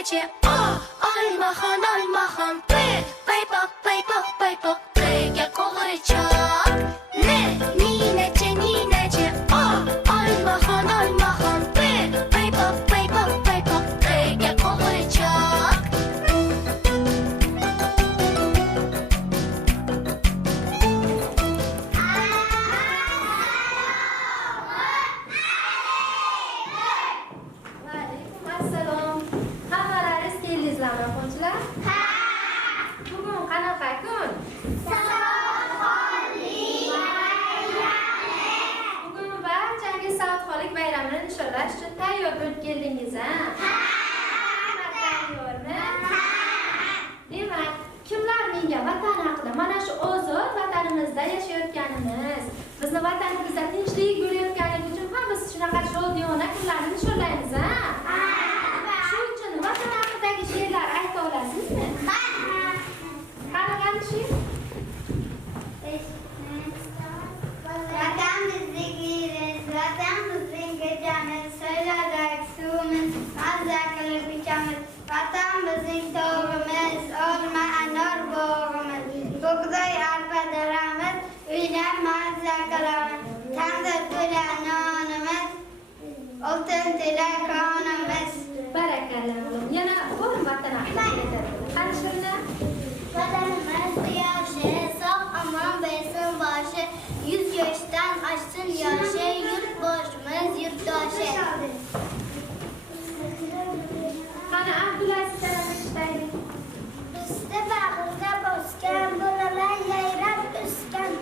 nece olmahan pay payga qo'g'irchoq ni nece olmahan pay payga qo'g'irchoq Bugun qanaqa kun? Bugun barchangiz Savodxonlik bayramini nishonlash uchun tayyor bo'lib keldingiz, ha? Tayyormi? Demak, kimlar menga vatan haqida, mana shu ozod vatanimizda yashayotganimiz, bizni vatanimizda tinchlik bo'layotganligi uchun ham biz shunaqa shodiyona kunlarni nishonlaymiz, ha? Shu uchun vatan haqidagi she'rlar ayta olasizmi? Qanaqa she'r? Vatan bizning yeriz, vatan bizning kechamiz, soylardagi suvimiz, mazza qilib ichamiz. Vatan bizning tog'imiz, olma anor bog'imiz, bug'doy arpa daramiz, uylab mazza qilamiz. Tandir to'la nonimiz, oltin to'la qonimiz. Barakallah. Yana bormi vatan haqida aytadi? Qani she'rni? Vatanimiz quyoshi, sog' omon bo'lsin boshi, 100 yoshdan oshsin yoshi, yurt boshimiz yurtdoshi. Qani Abdulaziz tarafdagi Bizda bag'rida bosgan, bolalar yayrab o'sgan,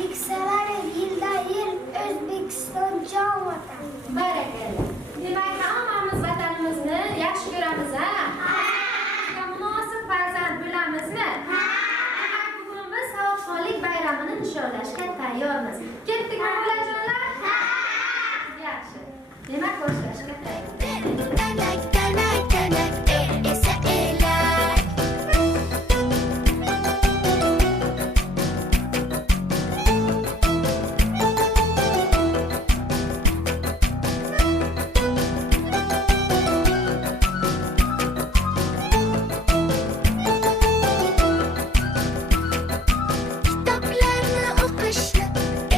yuksalar yilda-yil O'zbekiston jon vatan. Barakallah. Demak, hammamiz vatanimizni yaxshi ko'ramiz, ha? Shunga munosib farzand bo'lamizmi? Demak, bugun biz Savodxonlik bayramini nishonlashga tayyormiz. Ketdikmi, bolajonlar? Yaxshi. Demak, boshlashga tayyor. Danak esa elak kitoblarni o'qishni,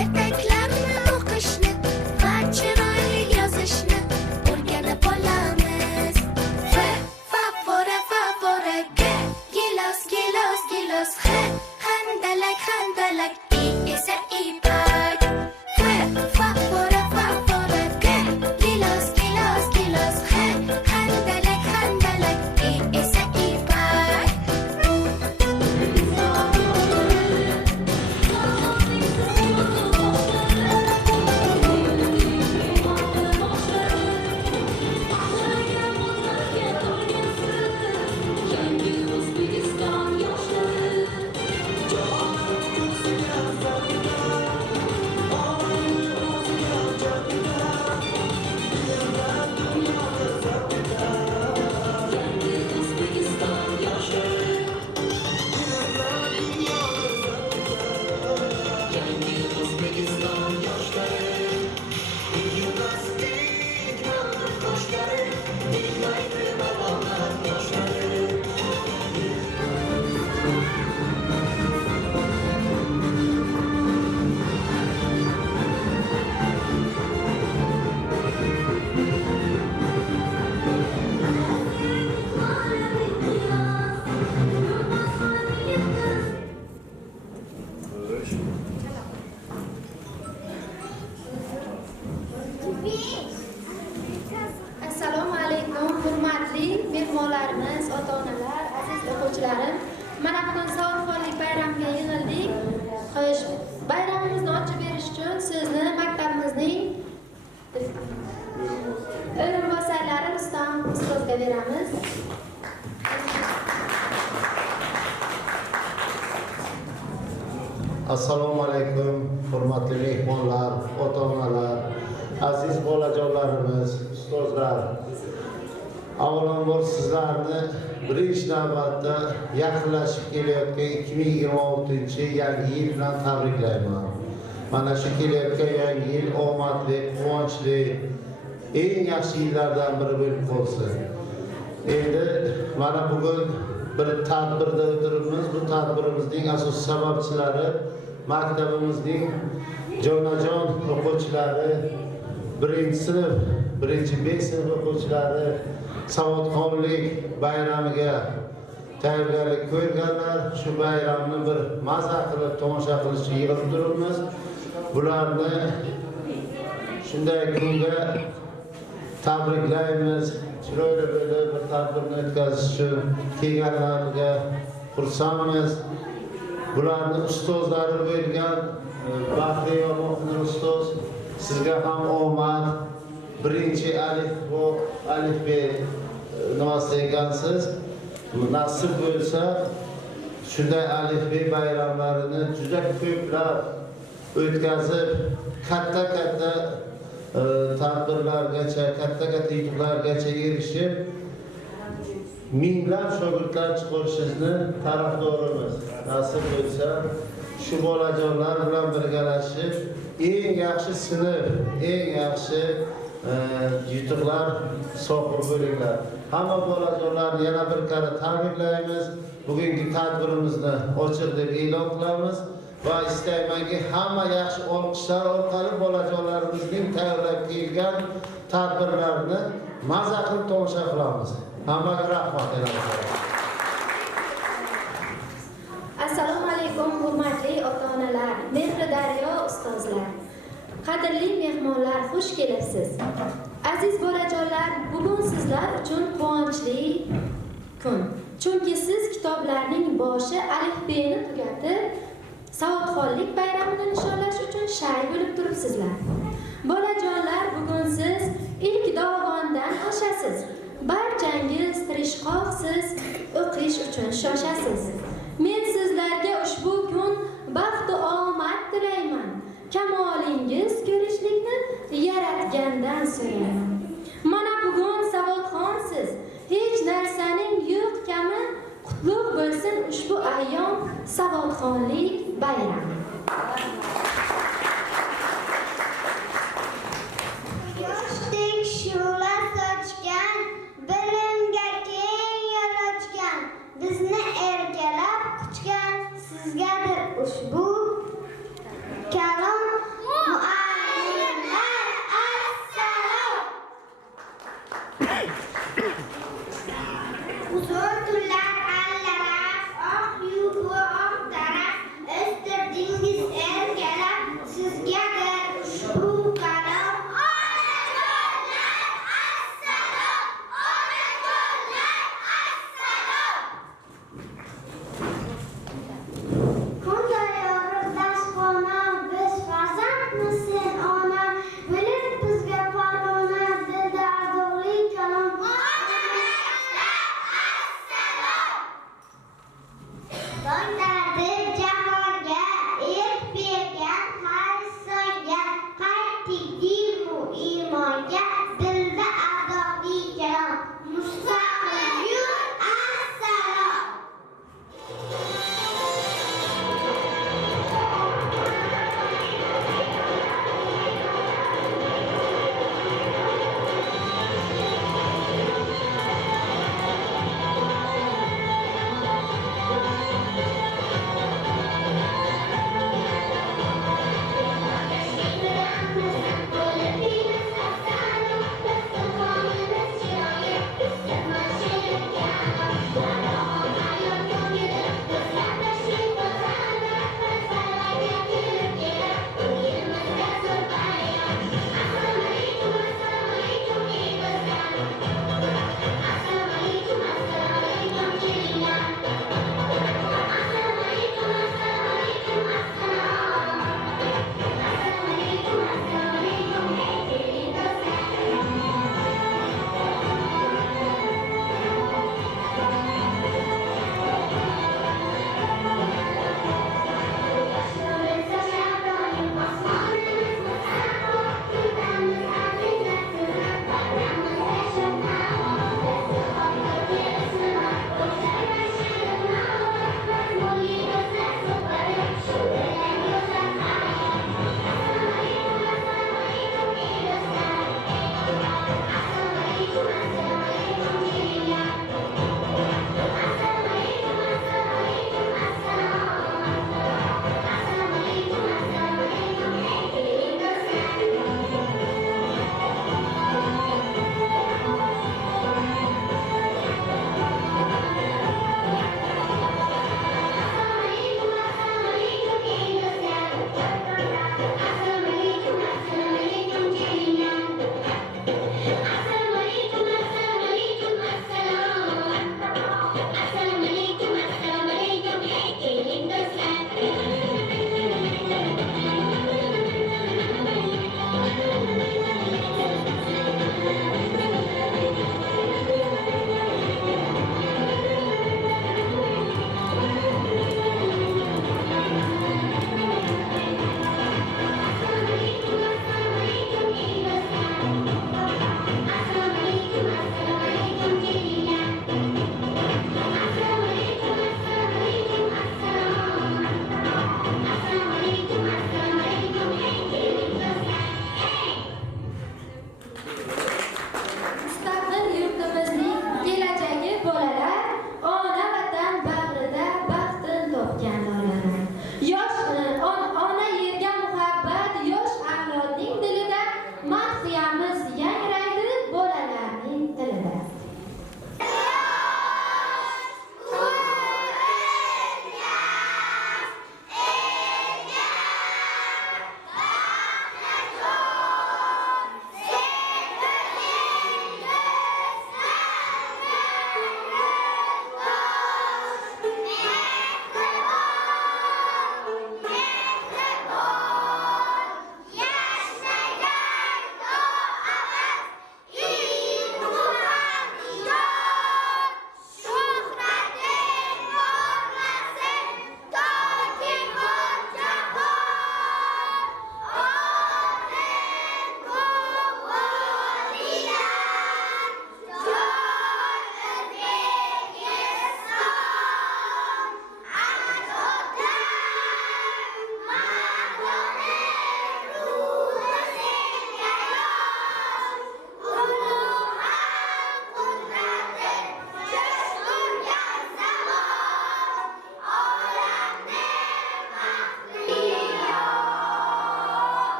ertaklarni o'qishni va chiroyli yozishni o'rganib olamiz. Favora, gilos, handalak, i esa ipak. Favora, gilos, handalak, i esa ipak. Assalomu alaykum, hurmatli mehmonlarimiz, ota-onalar, aziz o'quvchilarim. Mana bugun Savodxonlik bayramiga yig'ildik. Xo'sh, bayramimizni ochib berish uchun sizni maktabimizning o'rinbosarlari Rustam ustozga beramiz. Assalomu alaykum, hurmatli mehmonlar, ota-onalar, aziz bolajonlarimiz, ustozlar. Avvalambor sizlarni birinchi navbatda yaqinlashib kelayotgan 2026-yangi yil bilan tabriklayman. Mana shu kelayotgan yangi yil omadli, quvonchli, eng yaxshi yillardan biri bo'lib qolsin. Endi mana bugun bir tadbirda o'tiribmiz. Bu tadbirimizning asosiy sababchilari maktabimizning jonajon o'quvchilari, 1-sinf, 1-B sinf o'quvchilari savodxonlik bayramiga tayyorgarlik ko'rganlar. Shu bayramni bir maza qilib, tomosha qilish uchun yig'ilib turibmiz. Bularni shunday kunga tabriklaymiz. Chiroyli bo'lib bir tadbirni o'tkazish uchun kelganlarga xursandmiz. Bularni ustozlari bo'lgan Baxtiyor Mohmin ustoz, sizga ham omad. 1-alif B nimasi ekansiz. Nasib bo'lsa, shunday alif B bayramlarini juda ko'plab o'tkazib, katta tadbirlargacha, katta yutuqlargacha erishib, minglab shogirdlar chiqarishingizni tarafdorimiz. Nasib bo'lsa, shu bolajonlar bilan birgalashib, eng yaxshi sinf, eng yaxshi yutuqlar sohibi bo'linglar. Hamma bolajonlarni yana bir karra tabriklaymiz. Bugungi tadbirimizni ochiq deb e'lon qilamiz va istaymanki, hamma yaxshi olqishlar orqali bolajonlarimizning tayyorlab kelgan tadbirlarini maza qilib tomosha qilamiz. Hammaga rahmat. Assalomu alaykum hurmatli ota-onalar, mehri daryo ustozlar. Qadrli mehmonlar, xush kelibsiz. Aziz bolajonlar, bugun sizlar uchun quvonchli kun. Chunki siz kitoblarning boshi alif B'ni tugatib, savodxonlik bayramini nishonlash uchun shay bo'lib turibsizlar. Bolajonlar, bugun siz ilk dovondan oshasiz. Barchangiz tirishqoqsiz, o'qish uchun shoshasiz. Men sizlarga ushbu kun baxt va omad tilayman. Kamolingiz ko'rishlikni yaratgandan so'rayman. Mana bugun savodxonsiz. Hech narsaning yo'q kami qutlug' bo'lsin ushbu ayyom savodxonlik bayrami. Yoshdek shu'la sochgan, bilimga keng yo'l ochgan, bizni erkalab quchgan, sizgadir ushbu kalom. Muallimlar, assalom. Uzun tunlar allaraf, oq yuk va oq taraf, o'stirdingiz erkalab, sizgadir ushbu kalom. Onajonlar, assalom. Onajonlar, assalom. Qanday yorug' dastxona, biz farzandmisin ona, bilib bizga parvona, dilda ardog'li kalom. Onajonlar, assalom.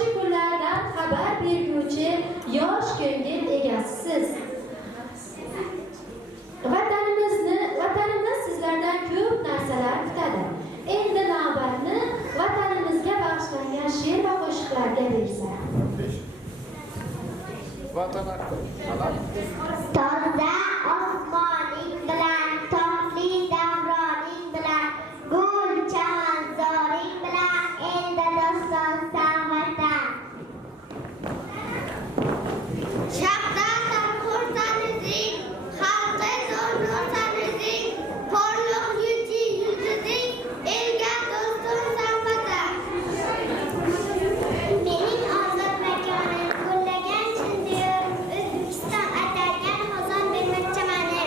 yaxshi kunlardan xabar berguvchi yosh ko'ngil egasisiz. Vatanimiz sizlardan ko'p narsalar kutadi. Endi navbatni vatanimizga bag'ishlangan she'r va qo'shiqlarga bersa. Toza osmoning bilan, totli davroning bilan, gul chamanzoring bilan, endi dostonsan vatan. Shabda xursand o'zing, xalqi zo'rsan o'zing, porloq yulduzing, elga dostonsan vatan. Mening ozod makonim gullagan chindiyor, O'zbekiston atalgan xozon bermak chamani.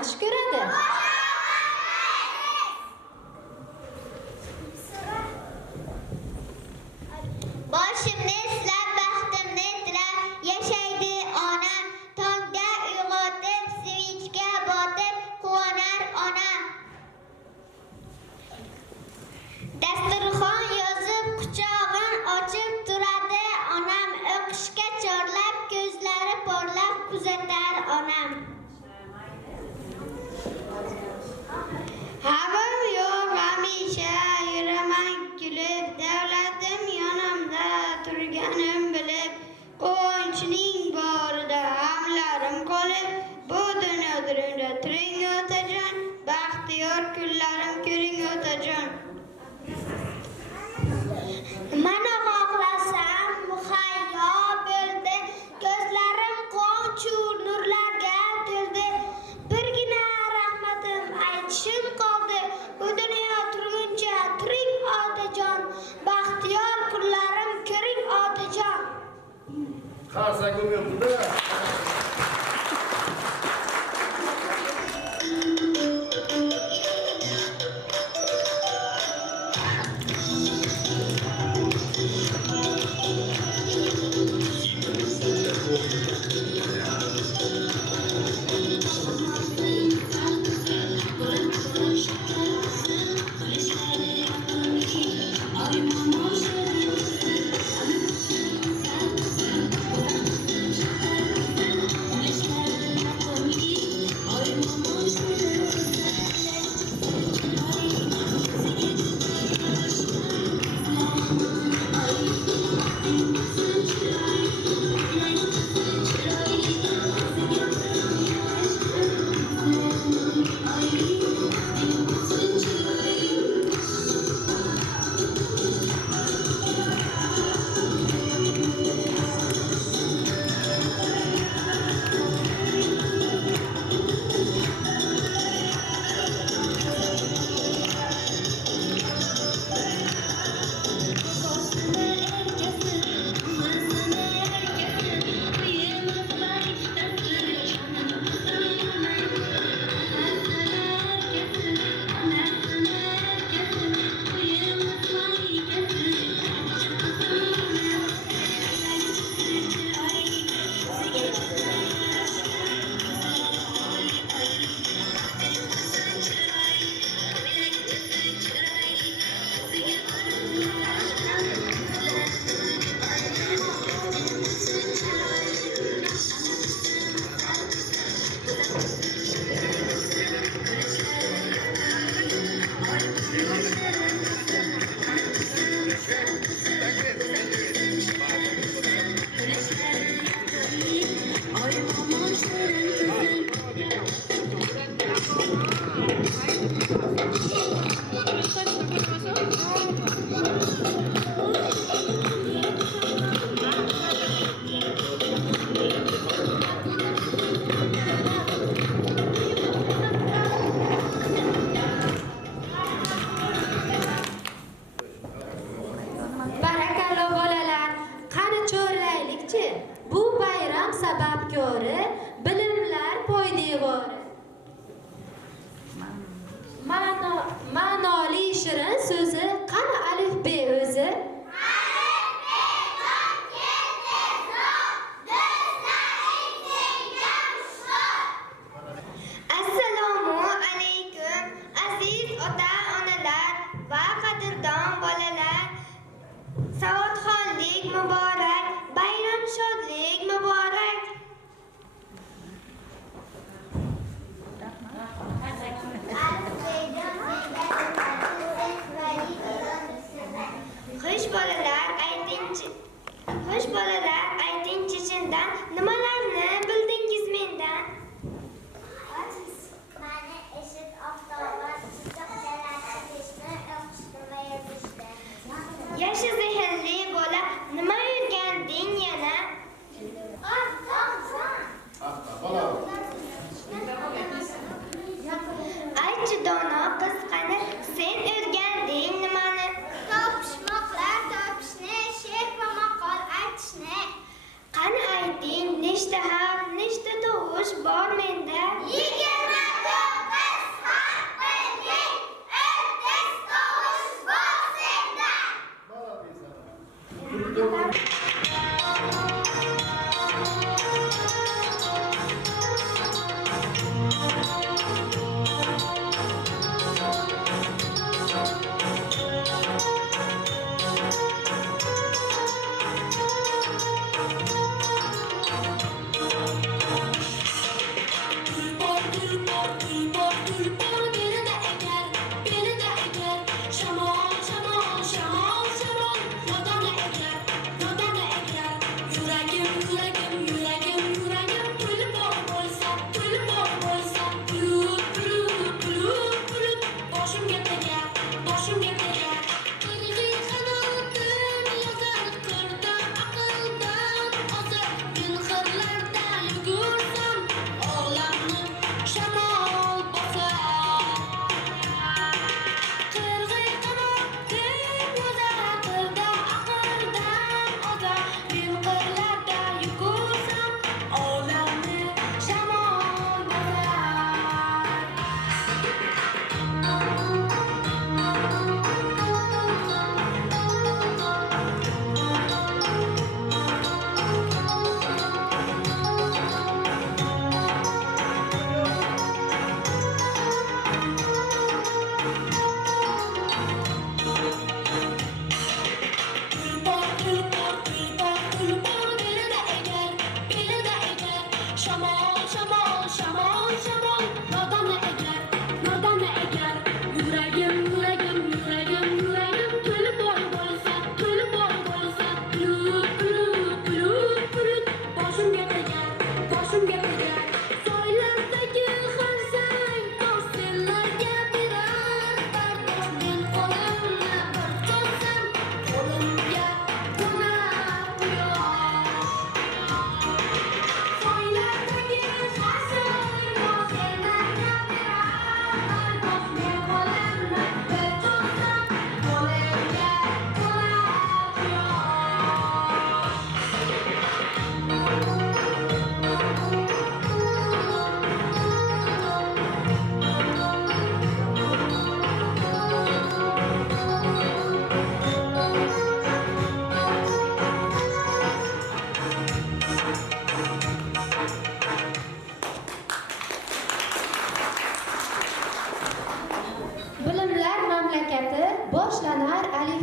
yaxshi ko'radi? Boshimni silab, baxtimni tilab, yashaydi onam. Tongda uyg'otib, sevinchga botib, quvonar onam. Dasturxon yozib, quchog'in ochib turadi onam. O'qishga chorlab, ko'zlari porlab kuzatar onam.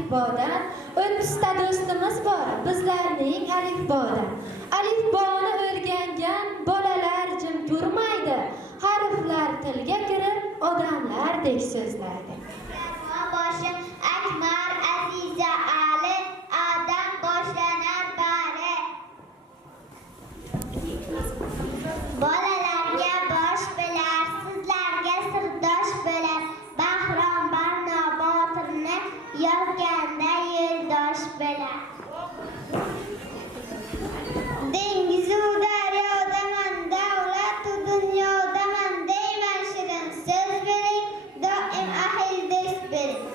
alifbodan 30 ta do'stimiz bor bizlarning alifbodan. Alifboni o'rgangan bolalar jim turmaydi. Harflar tilga kirib odamlardek so'zlaydi. Boshi Akbar, Aziza, Ali, Adam boshlanar bari. Bolalarga bosh bo'lar, sizlarga sirdosh bo'lar. Bahrom Barno Botirni yozganda yo'ldosh bo'lar. Dengizu daryodaman, davlatu dunyodaman deyman shirin so'z bering, doim ahil do'st bering.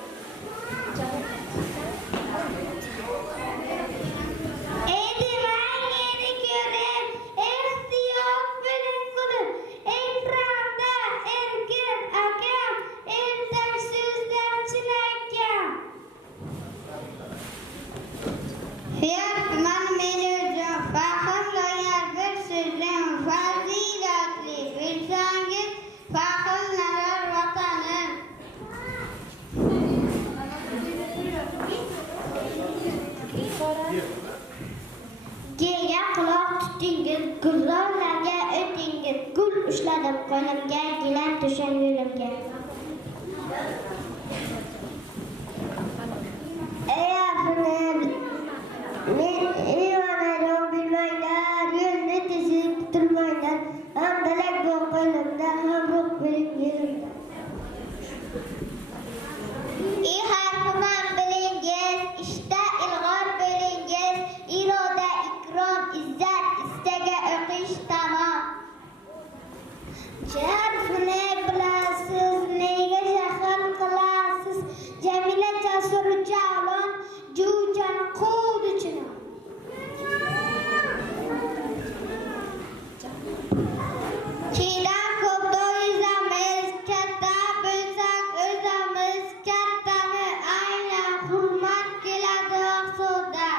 Gulga quloq tutingiz, gullarga o'tingiz, gul ushladim qo'limga, gilam tushang yo'limga. Ey afrin, men iyonayam bilmaylar, yo'lni tezib turmaylar, ham dalak bu qo'limda, ham ruh bering yerimda. Ey harfiman bilingiz, ishda ilg'or bo'lingiz, iroda, ikrom, izzat, istaga o'qish tamom. Harfini bilasiz, nega jahl qilasiz? Jamila jasur jalon, jujan qud ichina. Chidam ko'p do'yzamiz, katta bo'lsak o'zamiz, kattani aynan hurmat keladi oqsoda.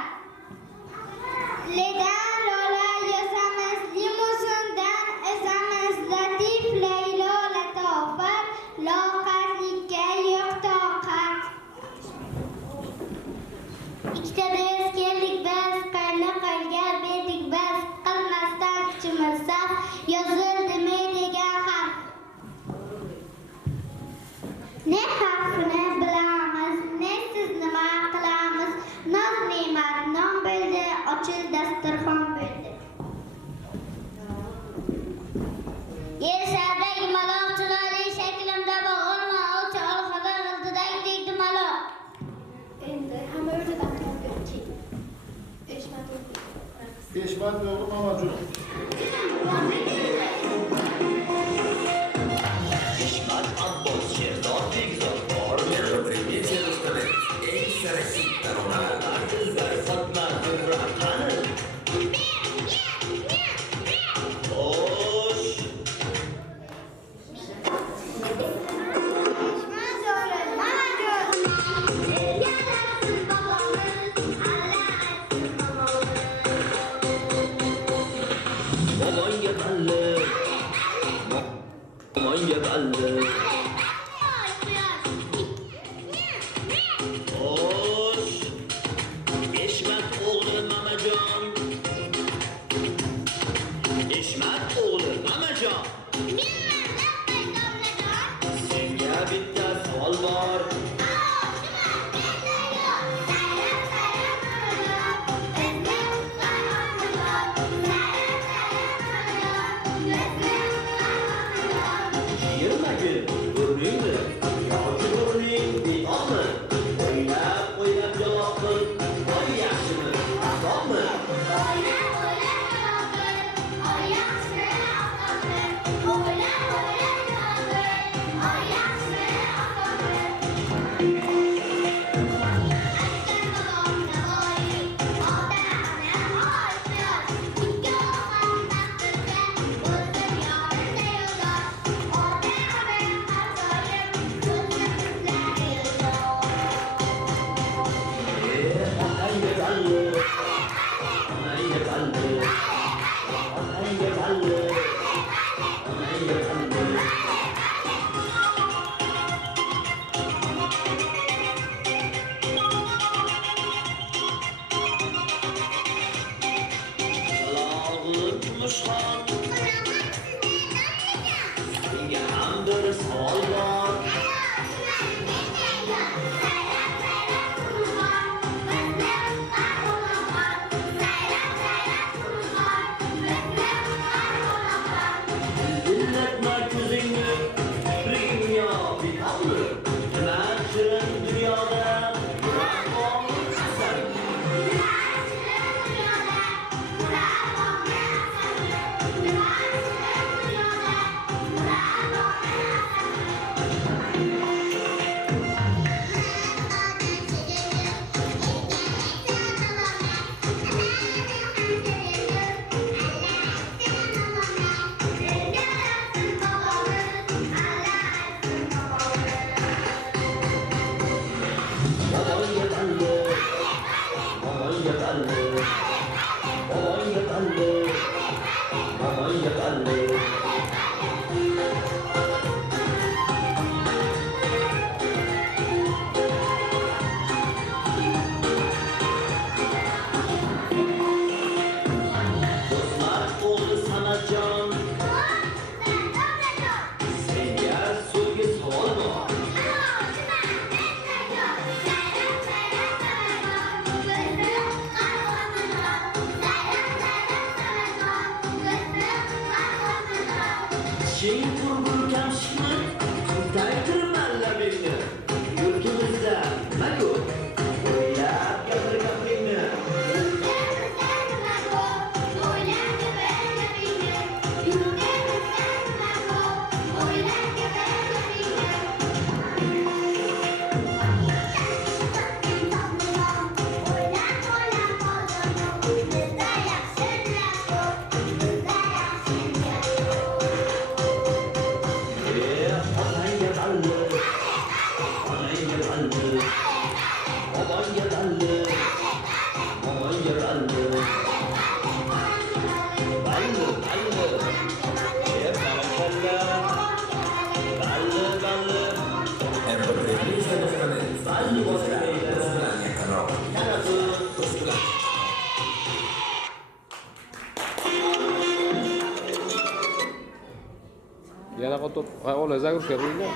Ledan lola yasamiz, limusindan esamiz, latif laylo latofat, loqatlikka yo'q toqat. Ikkita do'st keldik biz, qayni qayga berdik biz, qilmasdan kuchimiz saf, yozildimi degan harf. Ne harfini bilamiz, ne siz nima qilamiz, noz ne'mat non bo'ldi, ochil dasturxon bo'ldi. Yer shardagi maloq chiroyli shaklimda bo'g'ilma, ovchi olxada g'ildidagi tegdi maloq. Endi hamma o'rnidan turib Eshmat Eshmat yo'g'i mavjud. Eshmat Abbos Sherdor Begzod bor Repetitsiya ustali eng sarasit taronalar qizlar Fatma Zumratani Xo'sh Boboyga savol bor. Dillatma ko'zingni, kibring betamni. Nima shirin dunyoda Qur'on asar. Do'stlar o'g'li Sanajon, senga so'nggi savol bor. Tishing qurgul kamshikmi? Tutaytirman labingni. Yurtimizda nima ko'p? O'ylab gapir gapingni. Otangga dalli, onangga dalli, bobongga dalli, momongga dalli. Dalli, dalli, barakalla. Dalli, dalli. Dalli boshlaydi. Yana do'stlar. Yana qotib, ola zagurka qo'yinglar.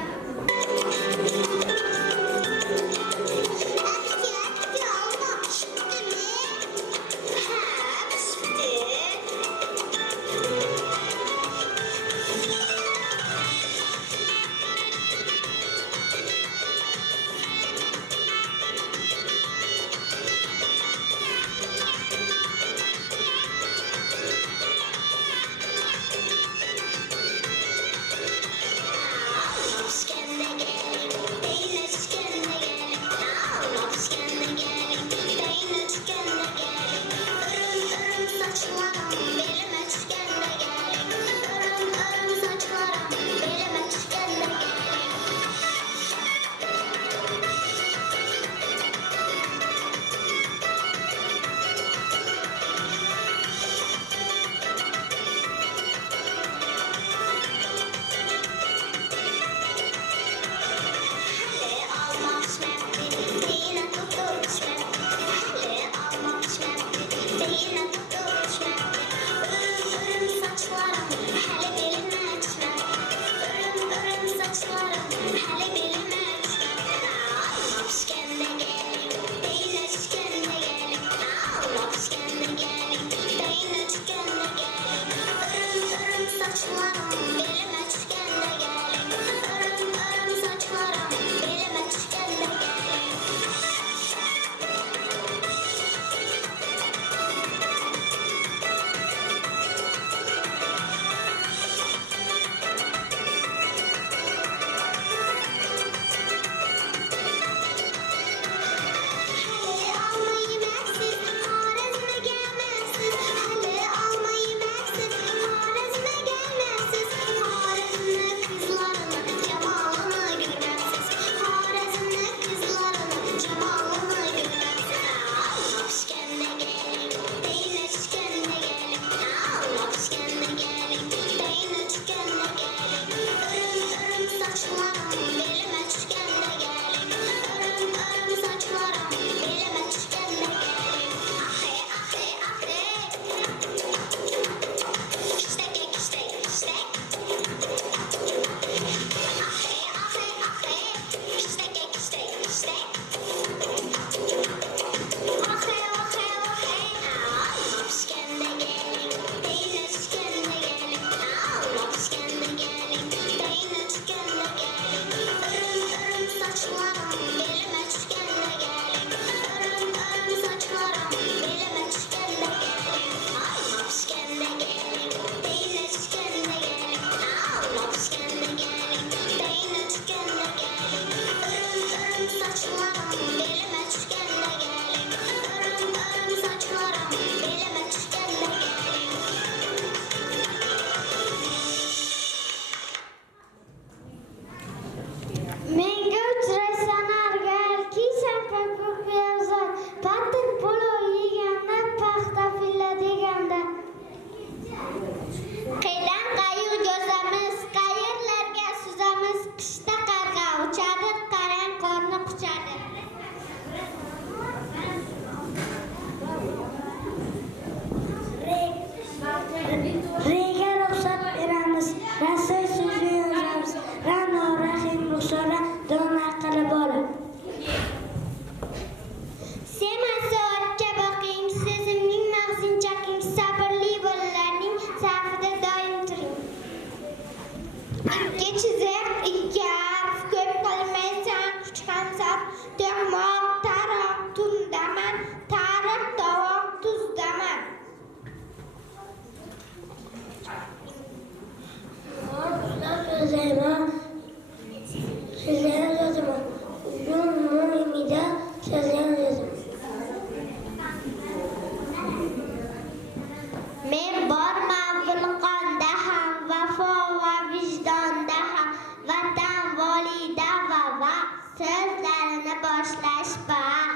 so'zlarini boshlash bor.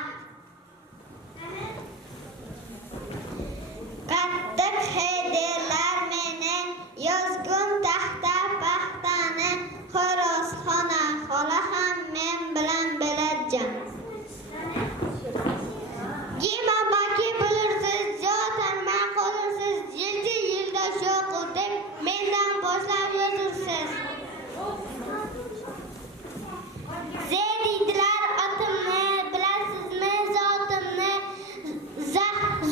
Qattiq hayderlar meni, yozgun taxta paxtani, xo'rozxona xola ham men bilan biladigan. Yemamaki bilursiz, zotan man qo'lsiz, yilda yo'q deb mendan boshlab yozursiz. Zeydilar otimni, bilasizmi zotimni,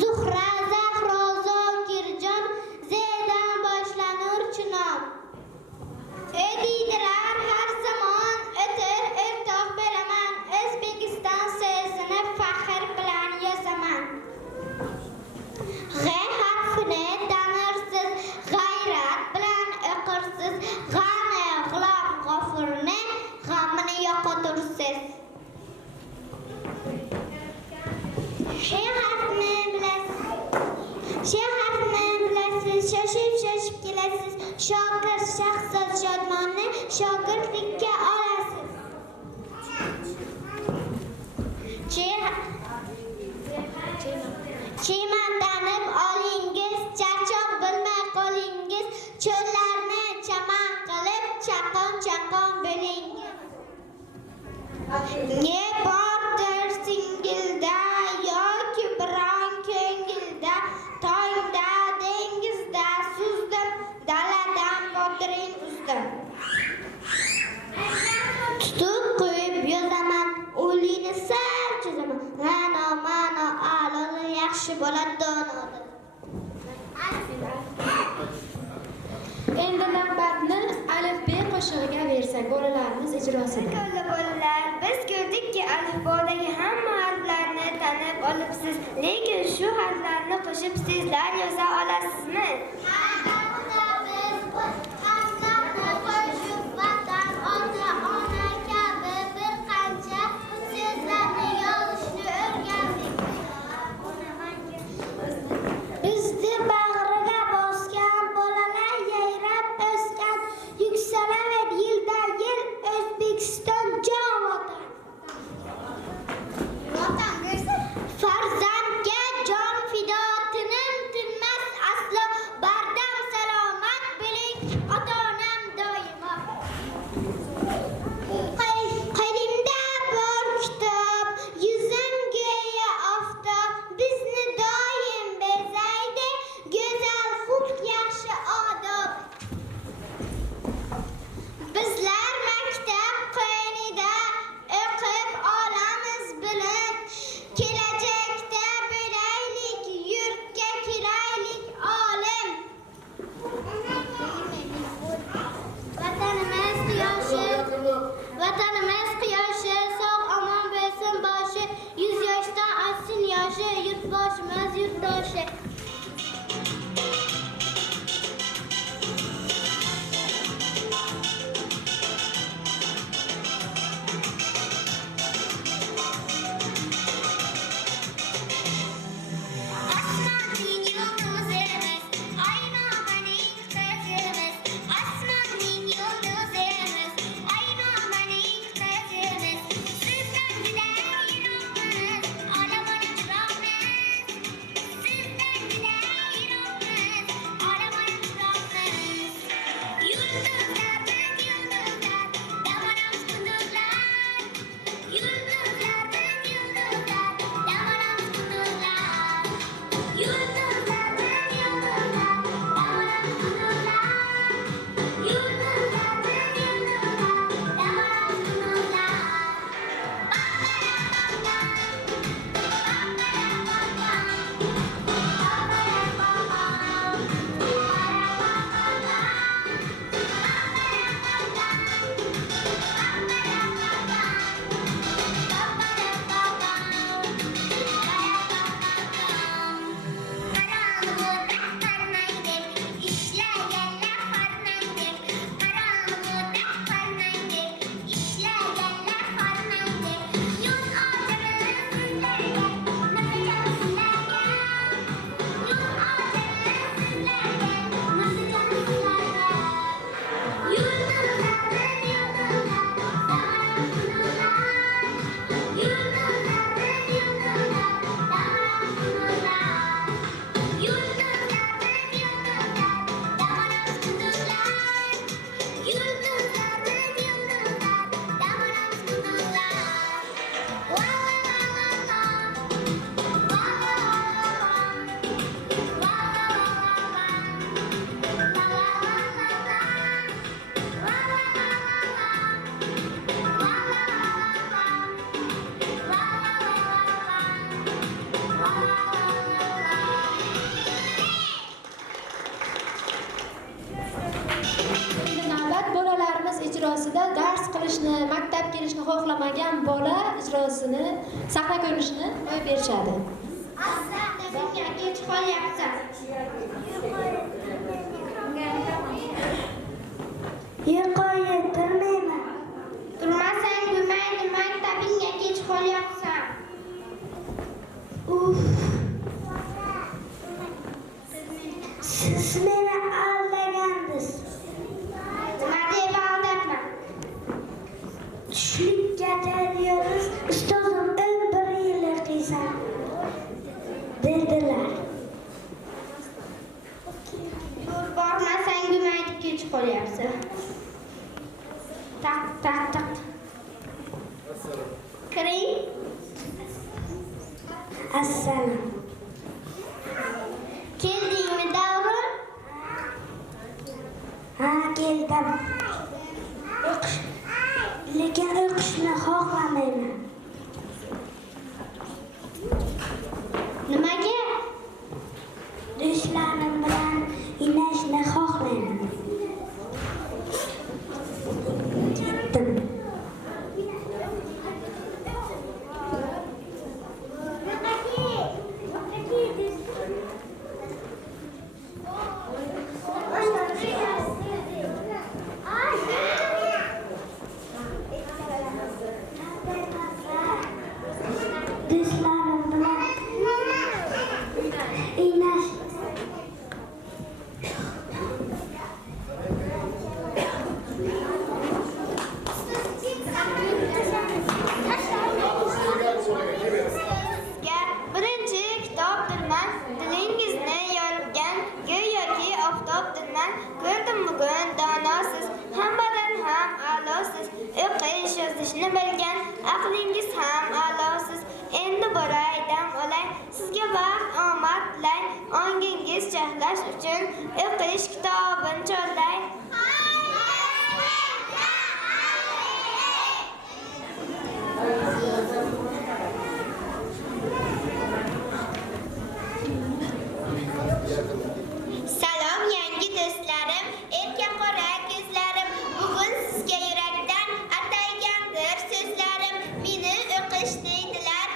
Zuhra, Zahro, Zokirjon, Zeydan boshlanur chinom. Deydilar har zamon o'tir, o'rtoq beraman, O'zbekiston so'zini faxr bilan yozaman. G harfini tanirsiz, g'ayrat bilan o'qirsiz, g'ani, g'ulom, g'ofurni g'amini yo'qotursiz. Sh harfini bilasiz, shoshib kelasiz, shogird Shahzod Shodmonni shogirdlikka olasiz. Chemandanib olingiz, charchoq bilmay qolingiz, cho'llarni chaman qilib, chaqon bo'lingiz. Ne bordir singilda yoki biron ko'ngilda, tongda dengizda suzdim, daladan botiring uzdim. Tutuq qo'yib yozaman, o'lini sal cho'zaman, ma'no a'loni yaxshi bo'ladi donodir. Endi navbatni alifbe qo'shig'iga bersak, bolalarimiz ijrosida. Bolalar, biz ko'rdikki alifbodagi hamma harflarni tanib olibsiz, lekin shu harflarni qo'shib sizlar yoza olasizmi? Bizni bag'riga bosgan bolalar yayrab o'sgan, yuksalaver yildan yil O'zbekiston jon vatan. Farzandga jon fido, tinim tinmas aslo, bardam salomat bo'ling ota-onam doimo. Qo'limda bor kitob, yuzim go'yo oftob, bizni doim bezaydi go'zal xulq, yaxshi odob. Bizlar maktab qo'y o'qishni, maktabga kelishni xohlamagan bola ijrosini, sahna ko'rinishini qo'yib berishadi. Bunga kech qolyapsan. Yo'qo'yi, turmayman. Turmasang bo'lmaydi, maktabingga kech qolyapsan. Siz meni aldagansiz. Nima deb aldatman? Tushlikka tayyormiz, ustozim 11 yil o'qiysan dedilar. Bormasang bo'lmaydi, kech qolyapsan. Tak. Kiring. Assalom. Keldingmi, Davron? Ha, keldim. Lekin o'qishni xohlamayman. Nimaga? Do'stlarim bilan o'ynashni xohlayman. Ketdim. Do'stlarim bilan o'ynash. Birinchi kitobdirman, dilingizni yoritgan, go'yoki oftobdirman. Ko'rdim bugun donosiz, hammadan ham a'losiz. O'qish, yozishni bilgan, aqlingiz ham a'losiz. Endi boray, dam olay, sizga baxt, omad tilay. Ongingiz chehlash uchun o'qish kitobini cho'llay. Salom yangi do'stlarim, erka qora ko'zlarim. Bugun sizga yurakdan ataygandir so'zlarim. Meni o'qish deydilar,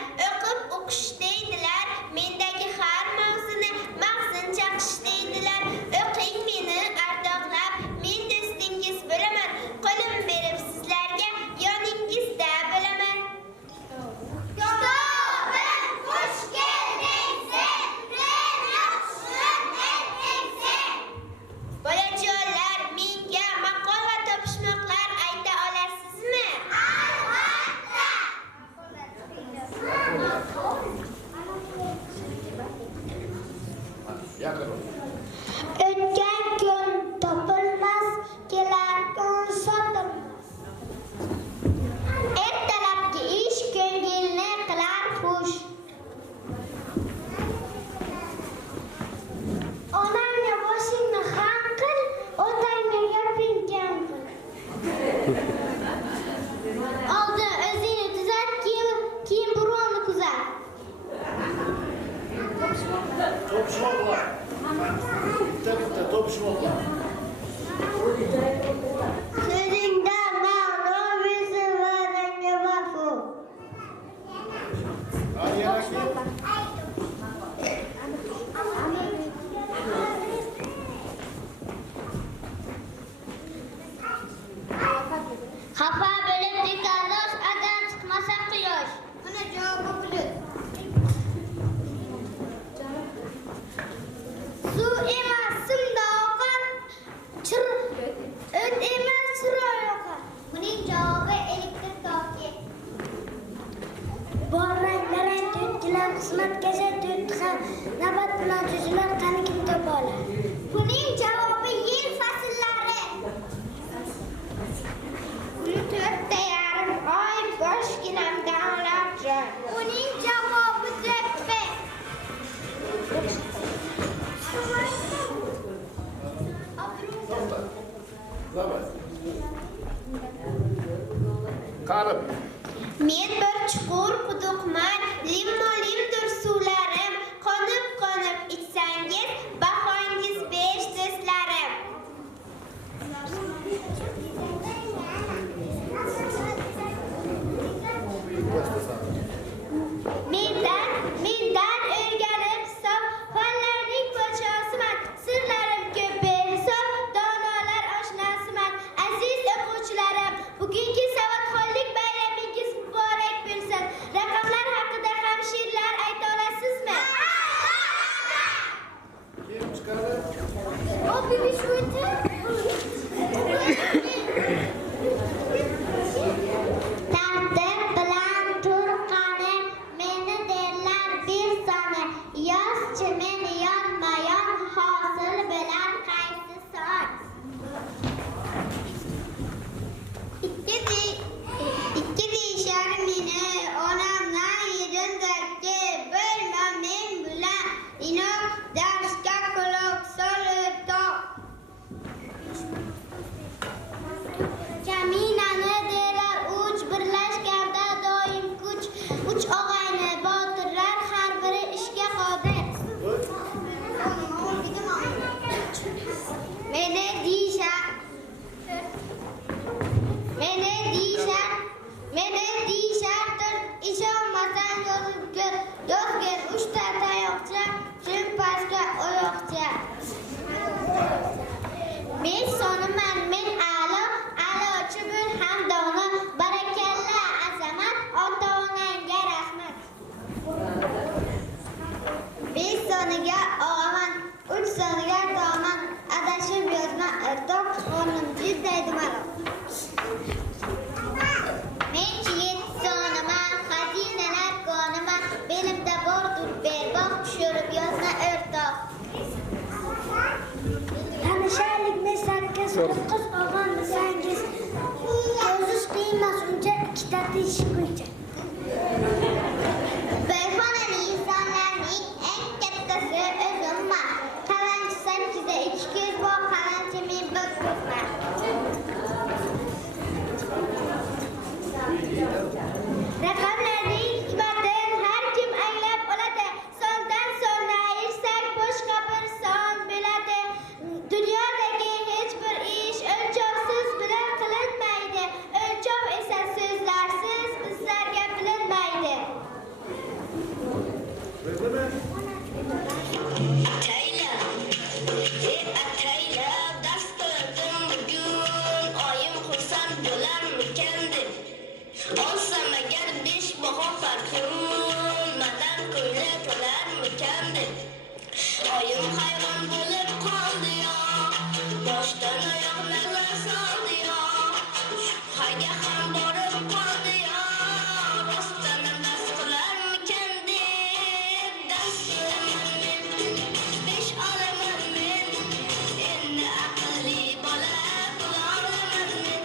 o'qish deydilar. Mendagi har mavzuni mag'zin chaqish deydilar. O'qing meni ardoqlab, men do'stingiz bo'laman. Qo'lim berib sizlarga yoningizda bo'laman. Xush kelding sen, bolajonlar, menga maqol va topishmoqlar ayta olasizmi? O'tgan kun topilmas, kelar kun sotilmas. Ertalabki ish ko'ngilni qilar xush. Onangga boshingni xam qil, otangga gaping kam qil. Oldin o'zingni tuzat, keyin birovni kuzat. Topishmoqlar. Bitta topishmoqlar. So'zingdan ma'no bersin, va'dangga vafo. Yana kel. Xafa bo'lib dekandosh, adan chiqmasa quyosh. Buni javobi bulut. Suv emas, simda oqar, o't emas, chiroy yoqar. Buning javobi elektr toki. Borrang-barang to'tkilar, qismatgacha to'tqan, navbat bilan cho'chilar qani kim topa oladi? Buning javobi yil fasllari. Bulut 4.5 oy boshginamda olab joy. Buning javobi deppi. Qarib. Men bir chuqur quduqman, limmo-limdir suvlarim. Qonib ichsangiz, bahongiz 5 do'stlarim. ikkita tish bo'yicha. Belxonali insonlarning eng kattasi o'zimman. Qalanchi sanchida 2 ko'z bor, qalanchi men bir ko'zman. Raqamlarning hikmatin har kim anglab oladi. Sondan sonni ayirsak boshqa bir son bo'ladi. Dunyodagi hech bir ish o'lchovsiz bilan qilinmaydi. O'lchov esa so'zlarsiz bizlarga bilinmaydi. Ataylab dars qildim bugun, oyim xursand bo'larmikan deb. Olsam agar 5 baho farqim, madan ko'ngli to'larmikan deb. Oyim hayron bo'lib qoldi-yo, boshdan oyoq nazar soldi-yo. Shubhaga ham borib qoldi-yo, rostdan ham dars qilarmikan deb. Dars qilaman men, 5 olaman men, endi aqlli bola bo'la olaman men.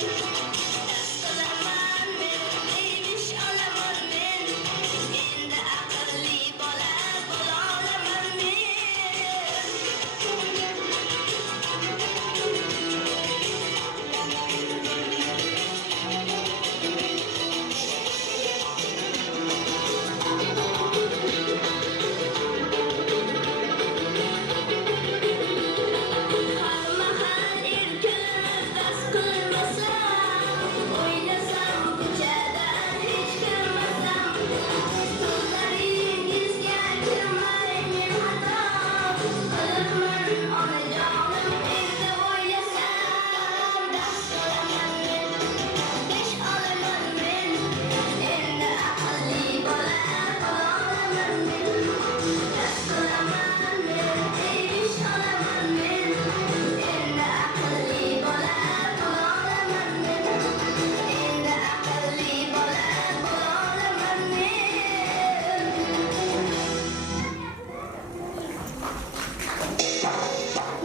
Dars qilaman men, 5 olaman men, endi aqlli bola bo'la olaman men. Har mahal erkalanib dars qilmasam, o'ylasam ko'chadan hech kirmasam, so'zlaringizga kirmay men xato qilibman onajonim endi o'ylasam. Dars qilaman men, 5 olaman men, endi aqlli bola bo'la olaman men. Dars qilaman men, 5 olaman men, endi aqlli bola bo'la olaman men. Endi aqlli bola bo'la olaman men.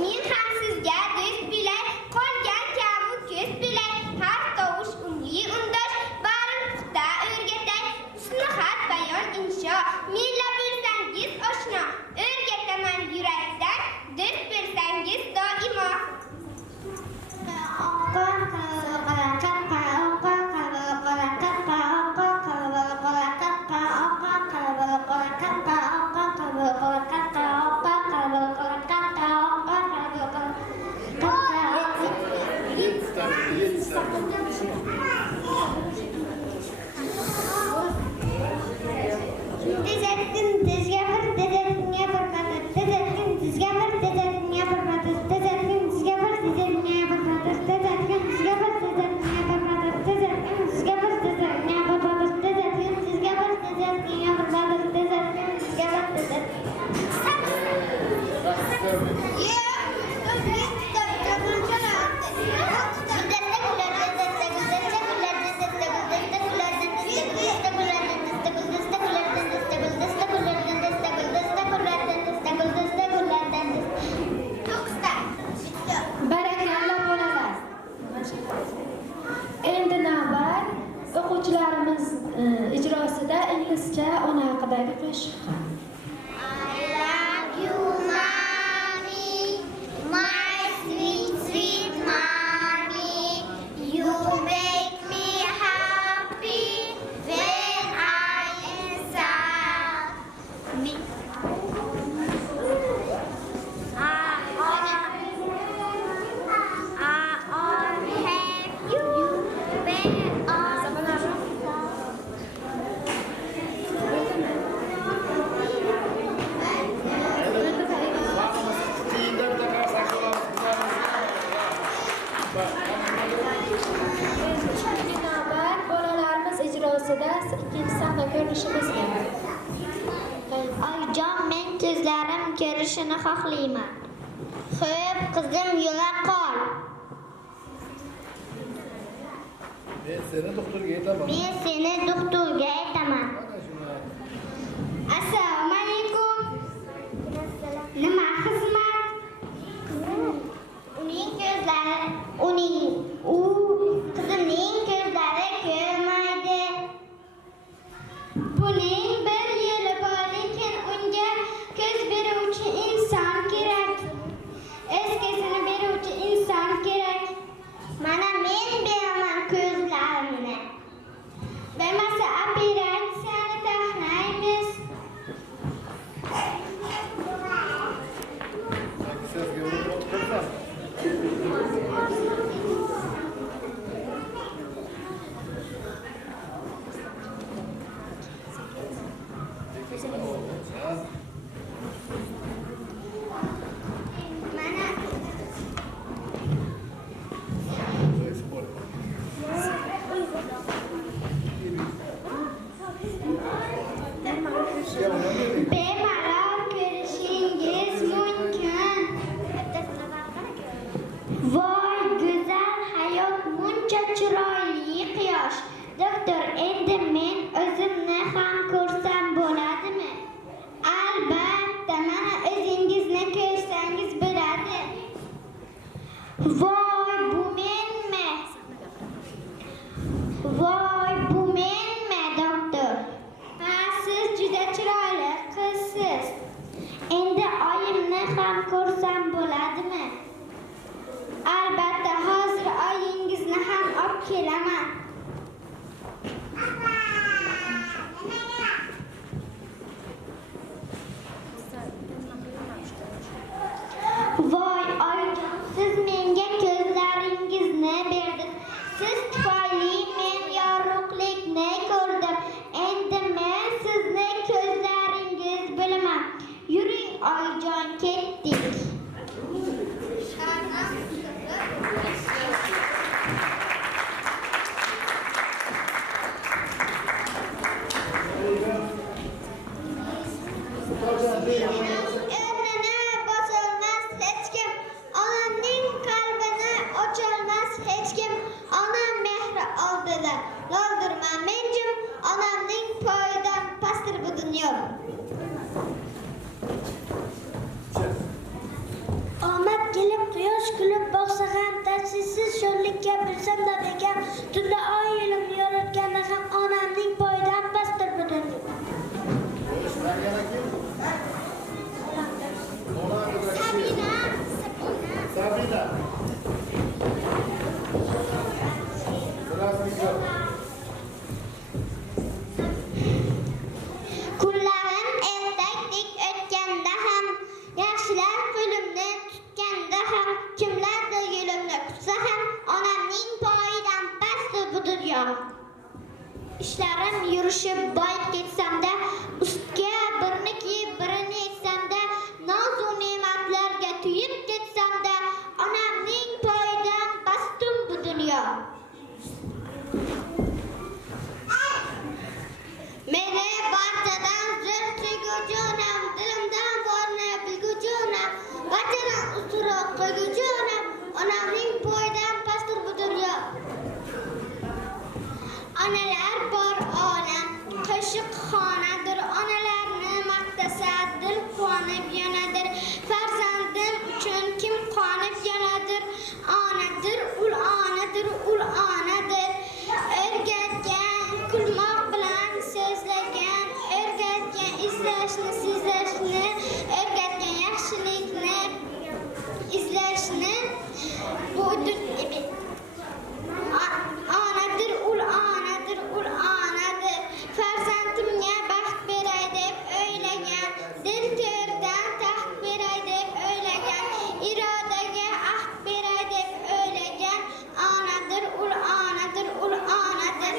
Men ham sizga do'st bilay, qolgan kamu ko'z bilay. Har tovush unli undosh, barim puxta o'rgatay. Husni xat bayon insho, menla bo'lsangiz oshno. O'rgataman yurakdan, do'st bo'lsangiz doimo. Tezakkin tezga bir, tezakkinga bir patir. Tezakkin tezga bir, tezakkinga bir patir. Tezakkin tezga bir, tezakkinga bir patir. Tezakkin tezga bir, tezakkinga bir patir. Tezakkin tezga bir, tezakkinga bir patir. Tezakkin tezga bir, tezakkinga bir patir. Tezakkin tezga bir, Barakalla bolalar. Endi navbat o'quvchilarimiz ijrosida inglizcha ona haqidagi qo'shiq. I love you, mommy, my sweet, sweet mommy. You make me happy when I'm sad. Navbat bolalarimiz ijrosida ikkinchi sahna ko'rishimizga. Oyijon, men ko'zlarim ko'rishini xohlayman. Xo'p, qizim, yo'la qol. Men seni doktorga aytaman. Men seni doktorga aytaman. Assalomu alaykum. Nima xizmat? Qizimning ko'zlari ko'rmaydi. Mana bemalol ko'rishingiz mumkin. Voy, go'zal hayot, muncha chiroyli quyosh. Doktor, endi men o'zimni ham ko'rsam bo'ladimi? Albatta, mana o'zingizni ko'rsangiz bo'ladi. Voy, bu menmi? Voy, bu menmi, doktor? Ha, siz juda chiroyli qizsiz. Endi oyimni ham ko'rsam bo'ladimi? Albatta, hozir oyingizni ham olib kelaman. Voy, oyijon, siz menga ko'zlaringizni berdingiz. Siz tufayli men yorug'likni ko'rdim. Endi men sizni ko'zlaringiz bilaman. Yuring, oyijon, ketdik. O'rnini bosolmas hech kim, onamning qalbini ocholmas hech kim. Onam mehri oldida loldirman men jim, onamning poyidan pastdir bu dunyo. Omad kelib quyosh kulib boqsa ham tashvishsiz sho'rlikka bilsam da bekam. Tunda oy ilim yoritganda ham onamning poyidan pastdir bu dunyo. Sabina. Kunlarim ertakdek o'tganda ham, yaxshilar qo'limni tutganda ham, kimlardir yo'limni kutsa ham, onamning poyidan pastdir bu dunyo. Ishlarim yurishib boyib ketsam-da, ustga birini kiyib birini etsam-da, nozu ne'matlarga tuyib ketsam-da, onamning poyidan pastdir bu dunyo. Meni barchadan zo'r sevguvchi onam, dilimdan borni bilguvchi onam, barchadan ustunroq qo'yguvchi onam, onamning poyidan pastdir bu dunyo. Onalar bor olam, qo'shiq xonadir, onalarni maqtasa dil quvonib yonadir. Farzandim uchun kim qonib yonadir? Onadir, ul onadir, ul onadir. O'rgatgan kulmoq bilan so'zlagan, o'rgatgan izlashni, sizlashni, o'rgatgan yaxshilikni izlashni. Bu onadir, ul onadir, ul onadir. Farzandimga baxt beray deb o'ylagan, dil to'rdan taxt beray deb o'ylagan, irodaga ahd beray deb o'ylagan, onadir, ul onadir, ul onadir.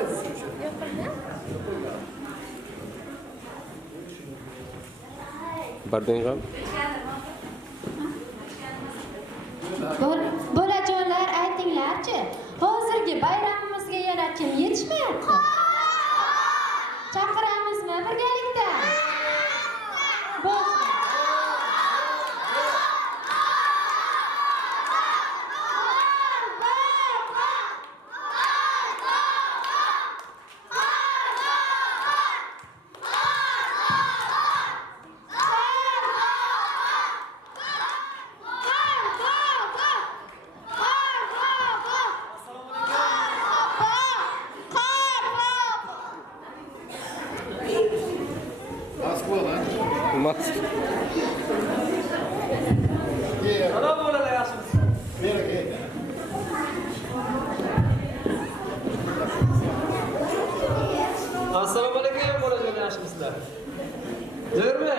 Yoqmaydi siz uchun. Barding ham. Bolajonlar aytinglarchi, hozirgi bayramimizga yana kim yetishmayapti? Chaqiramizmi birgalikda? Bo'lsin. Moskvadan. Mas. Mana bolalar yaxshimisiz? Bera kel. Assalomu alaykum bolalar yaxshimisizlar? Zo'rmi?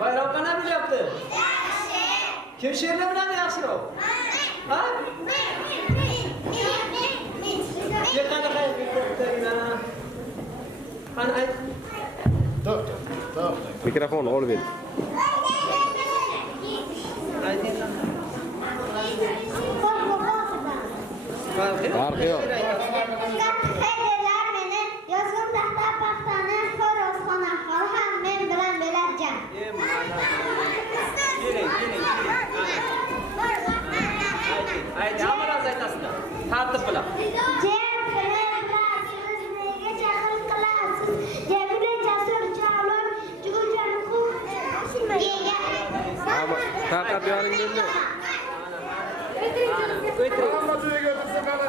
Bayram qanday bo'lyapti? Yaxshi. Kim she'rni biladi yaxshiroq? Ha? Qani ayt. To'xta. Mikrofonni olib ber. Farqi yo'q. Haydarlar meni yozg'im taxta paxtani xo'rozxona ham men bilan belarjan. Keling. Ayt, hammalar aytasizlar. Tartib bilan. Jem bilasiz, nega jahl qilasiz? Jabri jasur chalon, jugujanku ega. Tarqab yoringlarni. Hamma joyga o'tirsa qani.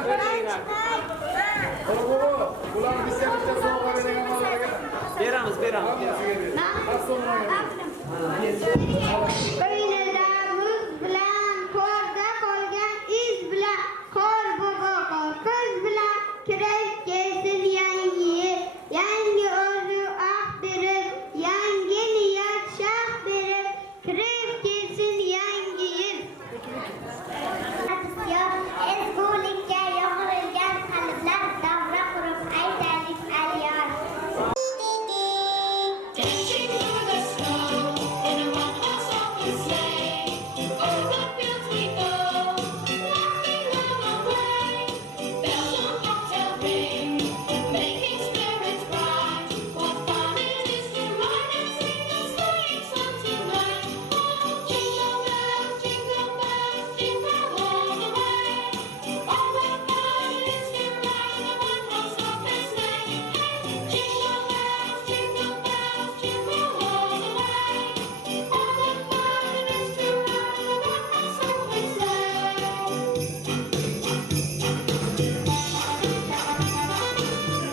O'g'il, bularni bizga sovg'a bergan bolalarga. Beramiz. O'ynada muz bilan, ko'rda qolgan iz bilan, qor bobo qor ko'z bilan kirib kelsin yangi yil. Yangi orzu ah berib, yangi niyat shah berib, kirib kelsin yangi yil. Eskulikka yo'g'rilgan qalblar davra qurib aytalik alyor. Dashing through the snow in a one-horse open sleigh. Over the fields we go, walking on our way. Bells on bobtail ring, making spirits bright. What fun it is to ride and sing a sleighing song tonight! Oh, jingle bells, jingle all the way. Oh, what fun it is to ride in a one-horse open sleigh! Jingle bells, jingle all the way. Oh, what fun it is to ride in a one-horse open sleigh!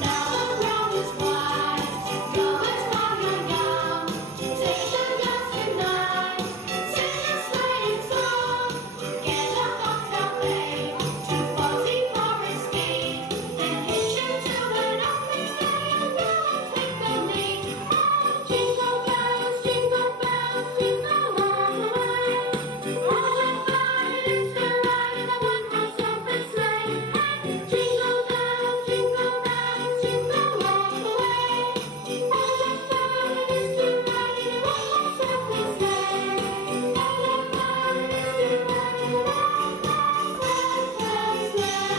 Now the road is wide, go as far as down. Take the dust tonight, sing a sleighing song. Get a bobtail rein, to fuzzy forest gate, then hitch him to an open sleigh and go and take the lead. Oh, jingle bells, jingle all the way. Oh, what fun it is to ride in a one-horse open sleigh! Jingle bells, jingle all the way. Oh, what fun it is to ride in a one-horse open sleigh! Oh, what fun it is to ride in a one-horse open sleigh!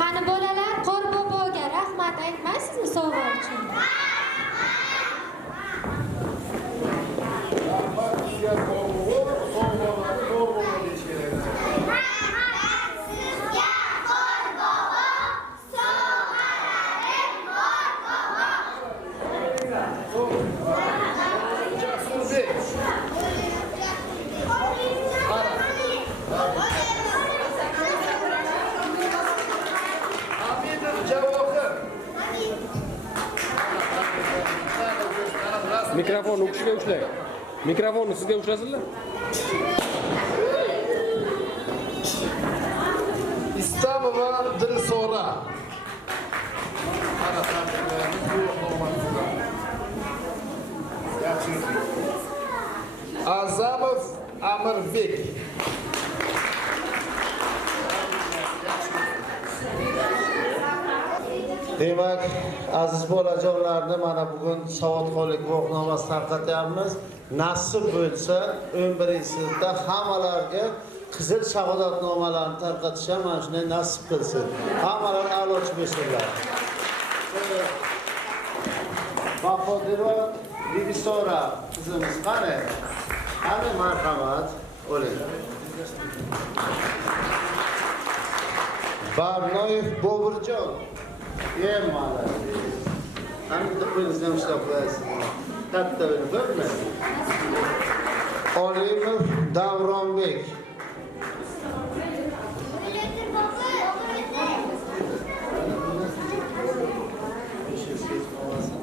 Qani bolalar, Qor boboga rahmat aytmaysizmi sovg'a uchun? Bak bizga sovg'alarni to'g'ri deyish kerak. Sizga qor bobo, sovg'alarim bor bobo. Jasurbek. Hamidov Javohir. Mikrofonni u kishiga ushlang. Mikrofonni sizga ushlasizlar. Istamova Dilsora. Ana tabriklarimiz yo'q nomazlar. Yaxshi. Azamov Amirbek. Demak, aziz bolajonlarni mana bugun savodxonlik guvohnomasi tarqatyapmiz. Nasib bo'lsa 11-sinfda hammalarga qizil shahodatnomalarni tarqatish ham mana shunday nasib qilsin. Hammalar a'lochi bo'lsinlar. Bahodirova Bigisora qizimiz qani? Qani marhamat, o'ling. Barnoyev Boburjon. Mana. Hamda qo'lingizga ushlab qo'yasiz. Katta o'rni Olimov Davronbek.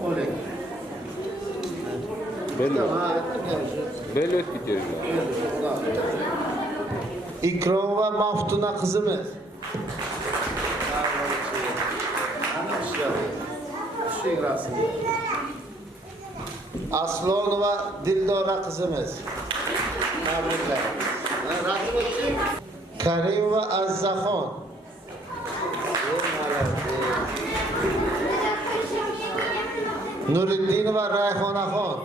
Oling. Bel o'tib ketayapman. Ikromova Maftuna qizimiz. Aslonova Dildora qizimiz. Tabriklar. Karimova Azzaxon. Nuriddinova Rayhonaxon.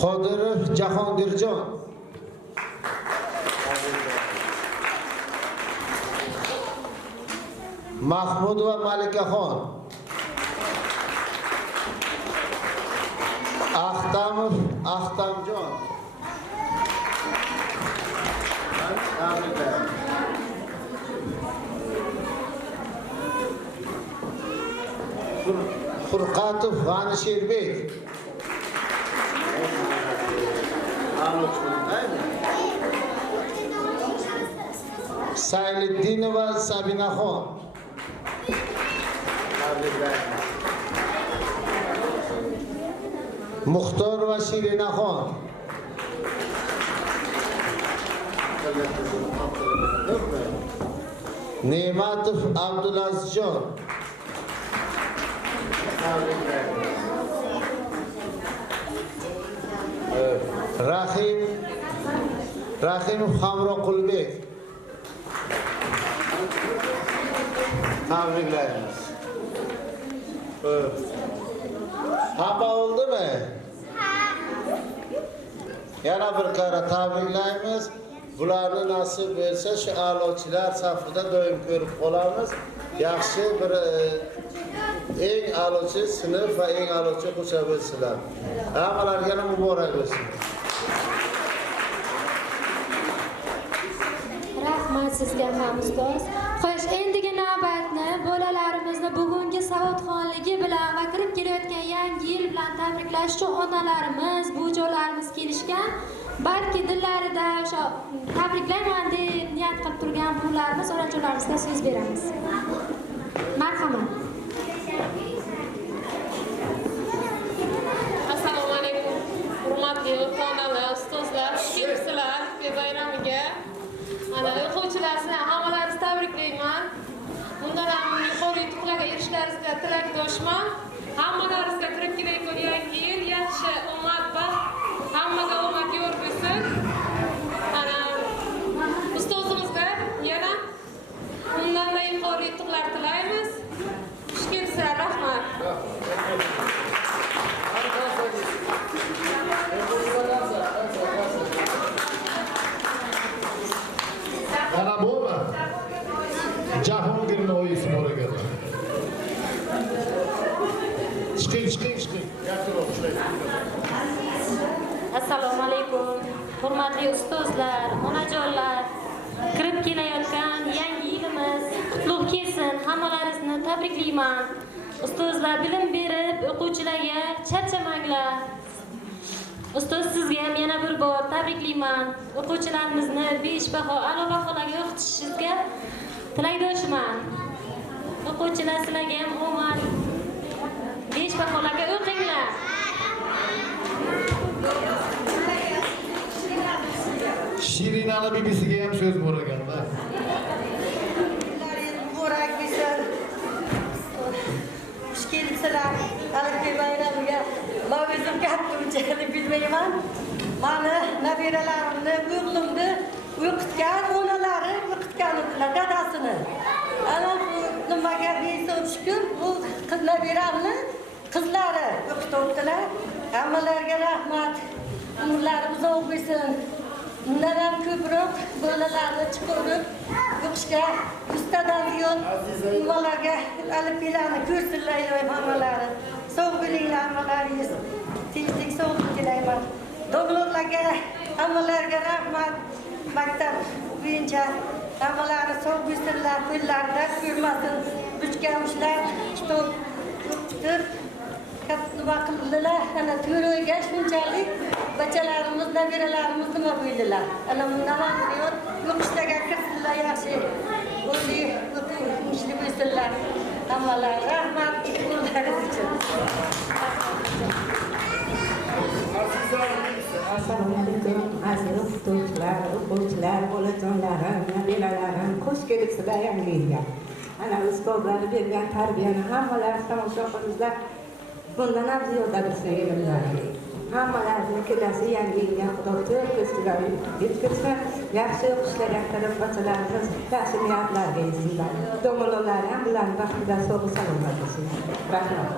Qodirov Jahongirjon. Mahmudova Malikaxon. Ahtamov Ahtamjon. Furqatov G'ani Sherbek. Sayliddinova Sabinaxon. Muxtorova Shirinaxon. Ne'matov Abdulazizjon. Rahimov Hamroqulbek. Tabriklaymiz. Hamma oldimi? Yana bir qara tabriklaymiz. Bularni nasib bo'lsa shu a'lochilar safida doim ko'rib qolamiz. Yaxshi bir eng a'lochi sinf va eng a'lochi qo'sha bo'lsinlar. Hammalarga muborak bo'lsin. Rahmat sizga ham ustoz. Xo'sh, endigi navbatni bolalarimizni bugungi savodxonligi bilan va kirib kelayotgan yangi yil bilan tabriklash uchun onalarimiz, bujolarimiz kelishgan. Balki dillarida o'sha tabriklayman deb niyat qilib turgan bularimiz, onajonarimizga so'z beramiz. Marhamat. Assalomu alaykum. Hurmatli onalar, ustozlar, kelibsizlar bayramiga. Ana o'quvchilar sizlar hammalaringizni tabriklayman. Bundan ham yuqori yutuqlarga erishishlaringizga tilakdoshman. Hammalaringizga kirib kelayotgan yangi yil yaxshi omad baxt, hammaga omad yor bo'lsin. Ana ustozimizga yana bundan da yuqori yutuqlar tilaymiz. Xush kelibsizlar, rahmat. Mana bumi? Jahongirning o'yisi bor ekan. Chiqing. Assalomu alaykum. Hurmatli ustozlar, onajonlar, kirib kelayotgan yangi yilimiz qutlug' kelsin. Hammalaringizni tabriklayman. Ustozlar bilim berib, o'quvchilarga charchamanglar. Ustoz sizga ham yana bir bor tabriklayman. O'quvchilarimizni 5 baho, a'lo baholarga o'qitishingizga tilakdoshman. O'quvchilar sizlarga ham omad 5 baholarga o'qinglar. Shirinani bibisiga ham so'z bor ekanda. Muborak bo'lsin. Xush kelibsizlar. Alifbek bayramiga. Men o'zim katta unchalik bilmayman. Mani nabiralarimni, o'g'limni o'qitgan onalari o'qitganlar dadasini. Ana bu nimaga besom shukr, bu qiz nabiramni qizlari o'qityaptilar. Hammalarga rahmat. Umrlari uzoq bo'lsin. Bundan ham ko'proq bolalarni chiqarib o'qishga ustadan buyon nimalarga alifbelarni ko'rsinlar ilohim hammalari. Sog' bo'linglar hammalaringiz. Tinchlik, sog'lik tilayman. Doktorlarga hammalarga rahmat. Maktab bo'yicha hammalari sog' bo'lsinlar, qo'llarida ko'rmasin. Uchgan kitob o'qitib nima qildilar, ana to'ro'yga shunchalik bachalarimiz, nabiralarimiz nima bo'ldilar. Ana bundan buyon o'qishlarga kirsinlar, yaxshi o'qishli bo'lsinlar. Hammalar rahmat qo'llaringiz uchun. Assalomu alaykum, aziz o'qituvchilar, o'quvchilar, bolajonlarim, nabiralarim, xush kelibsizlar yangi yilga. Ana ustozlar bergan tarbiyani hammalar tomosha qilinglar. Bundan ham ziyoda bilsin elimlarga. Hammalarni kelasi yangi yilga Xudo ko'zchilar yetkazsin. Yaxshi o'qishlarga qilib bachalarimiz yaxshi niyatlarga yetsinlar. Domlalar ham bilan vaqtida sog' salomat bo'lsinlar. Rahmat.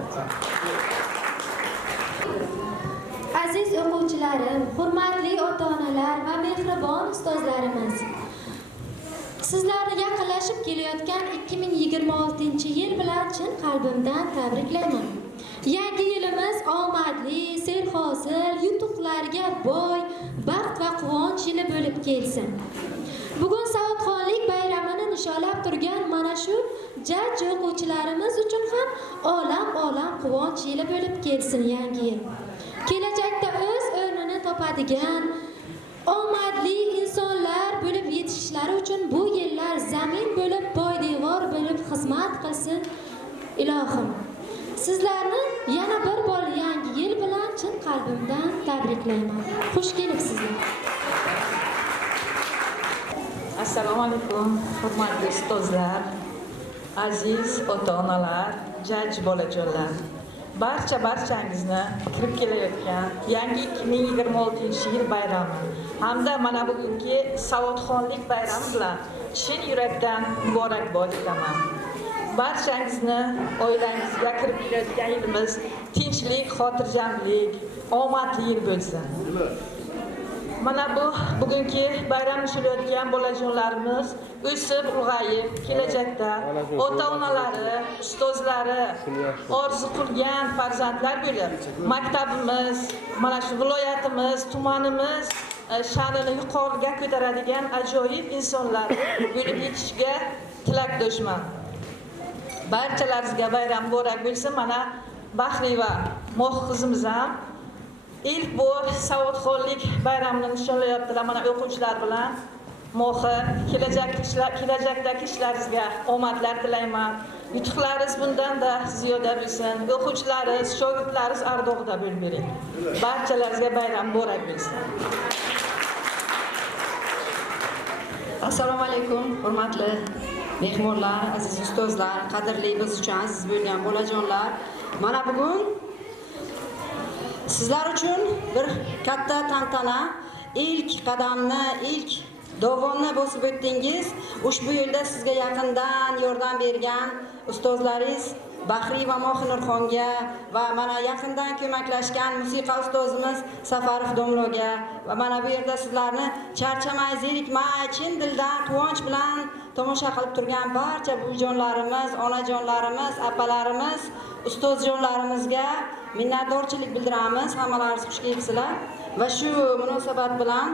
Aziz o'quvchilarim, hurmatli ota-onalar va mehribon ustozlarimiz. Sizlarni yaqinlashib kelayotgan 2026-yil bilan chin qalbimdan tabriklayman. Yangi yilimiz omadli, serhosil, yutuqlarga boy, baxt va quvonch yili bo'lib kelsin. Bugun Savodxonlik bayramini nishonlab turgan mana shu jajji o'quvchilarimiz uchun ham olam quvonch yili bo'lib kelsin yangi yil. Kelajakda o'z o'rnini topadigan omadli insonlar bo'lib yetishishlari uchun bu yillar zamin bo'lib, poydevor bo'lib xizmat qilsin ilohim. Sizlarni yana bir bor yangi yil bilan chin qalbimdan tabriklayman. Xush kelibsizlar. Assalomu alaykum, hurmatli ustozlar, aziz ota-onalar, jajji bolajonlar. Barchangizni kirib kelayotgan yangi 2026-yil bayrami hamda mana bugungi Savodxonlik bayrami bilan chin yurakdan muborakbod etaman. Barchangizni oilangizga kirib kelayotgan yilimiz tinchlik, xotirjamlik, omadli yil bo'lsin. Mana bu bugungi bayram nishonlayotgan bolajonlarimiz o'sib, ulg'ayib, kelajakda ota-onalari, ustozlari orzu qilgan farzandlar bo'lib, maktabimiz, mana shu viloyatimiz, tumanimiz sha'nini yuqoriga ko'taradigan ajoyib insonlar bo'lib yetishiga tilakdoshman. Barchalaringizga bayram muborak bo'lsin. Mana Bahri va Moh qizimiz ham ilk bor Savodxonlik bayramini nishonlayaptilar. Mana o'quvchilar bilan Mohi kelajakdagi ishlaringizga omadlar tilayman. Yutuqlaringiz bundan-da ziyoda bo'lsin. O'quvchilaringiz, shogirdlaringiz ardog'ida bo'lib bering. Barchalaringizga bayram muborak bo'lsin. Assalomu alaykum, hurmatli mehmonlar, aziz ustozlar, qadrli biz uchun aziz bo'lgan bolajonlar. Mana bugun sizlar uchun bir katta tantana, ilk qadamni, ilk dovonni bosib o'tdingiz. Ushbu yo'lda sizga yaqindan yordam bergan ustozlaringiz Bahri va Mohinurxonga va mana yaqindan ko'maklashgan musiqa ustozimiz Safarov domloga va mana bu yerda sizlarni charchamay, zerikmay, chin dildan quvonch bilan tomosha qilib turgan barcha buvijonlarimiz, onajonlarimiz, opalarimiz, ustozjonlarimizga minnatdorchilik bildiramiz. Hammalaringiz xush kelibsizlar va shu munosabat bilan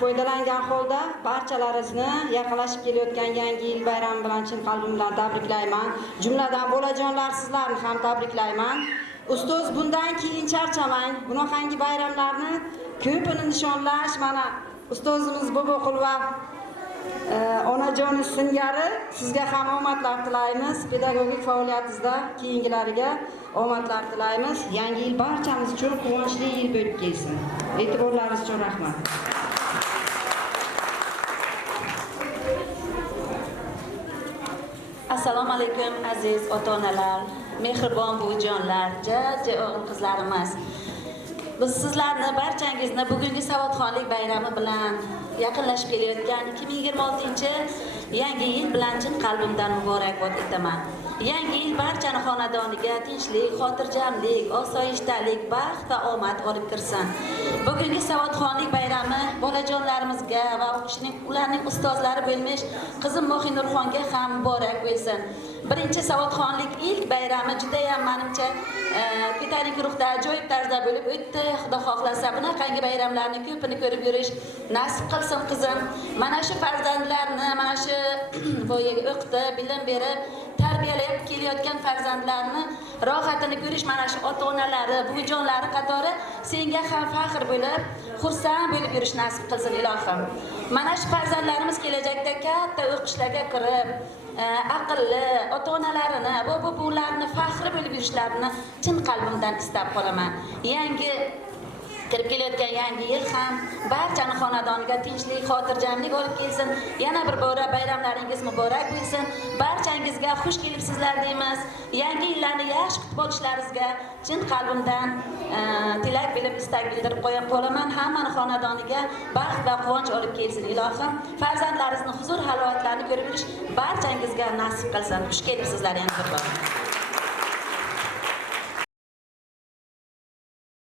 foydalangan holda barchalaringizni yaqinlashib kelayotgan yangi yil bayrami bilan chin qalbim bilan tabriklayman. Jumladan bolajonlar sizlarni ham tabriklayman. Ustoz bundan keyin charchamang. Bunaqangi bayramlarni ko'pini nishonlash, mana ustozimiz Boboqulova onajoni singari sizga ham omadlar tilaymiz. Pedagogik faoliyatingizda keyingilariga omadlar tilaymiz. Yangi yil barchamiz uchun quvonchli yil bo'lib kelsin. E'tiborlaringiz uchun rahmat. Assalomu alaykum aziz ota-onalar, mehribon buvijonlar, jajji o'g'il qizlarimiz. Biz sizlarni barchangizni bugungi savodxonlik bayrami bilan yaqinlashib kelayotgan 2026-yangi yil bilan chin qalbimdan muborakbod etaman. Yangi yil barchani xonadoniga tinchlik, xotirjamlik, osoyishtalik, baxt va omad olib kirsin. Bugungi savodxonlik bayrami bolajonlarimizga va ularning ustozlari bo'lmish qizim Mo'hinurxonga ham muborak bo'lsin. Birinchi savodxonlik ilk bayrami juda ham menimcha ko'tarinki ruhda ajoyib tarzda bo'lib o'tdi. Xudo xohlasa bunaqangi bayramlarni ko'pini ko'rib yurish nasib qilsin qizim. Mana shu farzandlarni, mana shu boyaga o'qitib, bilim berib, tarbiyalab kelayotgan farzandlarni rohatini ko'rish mana shu ota-onalari, buvijonlari qatori senga ham faxr bo'lib, xursand bo'lib yurish nasib qilsin ilohim. Mana shu farzandlarimiz kelajakda katta o'qishlarga kirib, aqlli ota-onalarini, bobo-buvilarini faxri bo'lib yurishlarini chin qalbimdan istab qolaman. Kirib kelayotgan yangi yil ham barchani xonadoniga tinchlik, xotirjamlik olib kelsin. Yana bir bora bayramlaringiz muborak bo'lsin. Barchangizga xush kelibsizlar deymiz. Yangi yillarni yaxshi kutib olishlaringizga chin qalbimdan tilak bilib, istak bildirib qo'yaman. Hammani xonadoniga baxt va quvonch olib kelsin ilohim. Farzandlaringizni huzur, halovatlarni ko'rib yurish barchangizga nasib qilsin. Xush kelibsizlar yana bir bora.